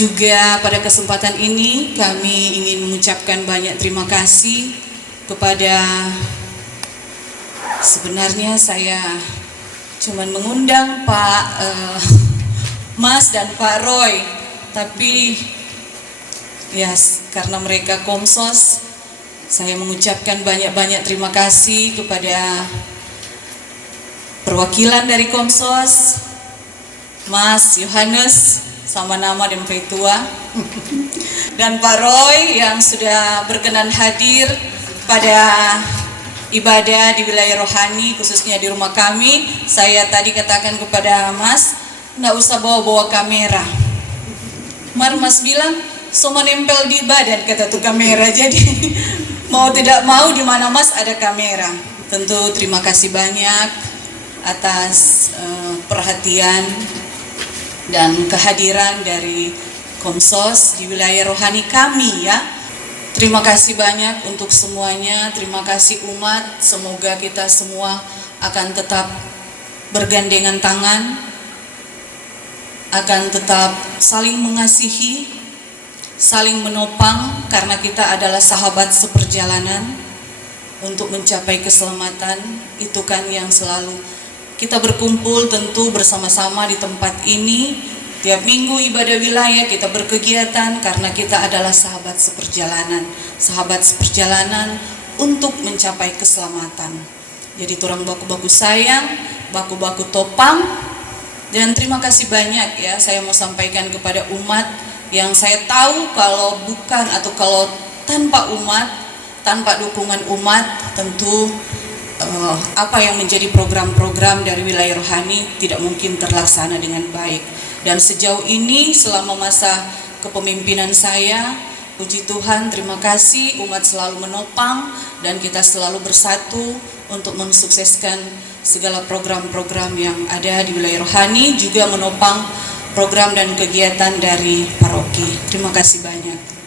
Juga pada kesempatan ini kami ingin mengucapkan banyak terima kasih kepada, sebenarnya saya cuma mengundang Pak Mas dan Pak Roy, tapi ya karena mereka Komsos, saya mengucapkan banyak-banyak terima kasih kepada perwakilan dari Komsos, Mas Yohanes sama nama dan Petua, dan Pak Roy yang sudah berkenan hadir pada ibadah di wilayah rohani, khususnya di rumah kami. Saya tadi katakan kepada Mas, nggak usah bawa-bawa kamera. Mas bilang, semua nempel di badan, kata tuh kamera. Jadi mau tidak mau di mana Mas ada kamera. Tentu terima kasih banyak atas perhatian dan kehadiran dari Komsos di wilayah rohani kami ya. Terima kasih banyak untuk semuanya, terima kasih umat. Semoga kita semua akan tetap bergandengan tangan, akan tetap saling mengasihi, saling menopang, karena kita adalah sahabat seperjalanan untuk mencapai keselamatan. Itu kan yang selalu kita berkumpul tentu bersama-sama di tempat ini. Tiap minggu ibadah wilayah kita berkegiatan karena kita adalah sahabat seperjalanan. Sahabat seperjalanan untuk mencapai keselamatan. Jadi turang baku-baku sayang, baku-baku topang. Dan terima kasih banyak ya, saya mau sampaikan kepada umat yang saya tahu kalau bukan atau kalau tanpa umat, tanpa dukungan umat, tentu apa yang menjadi program-program dari wilayah rohani tidak mungkin terlaksana dengan baik. Dan sejauh ini selama masa kepemimpinan saya, puji Tuhan, terima kasih umat selalu menopang dan kita selalu bersatu untuk mensukseskan segala program-program yang ada di wilayah rohani, juga menopang program dan kegiatan dari paroki. Terima kasih banyak.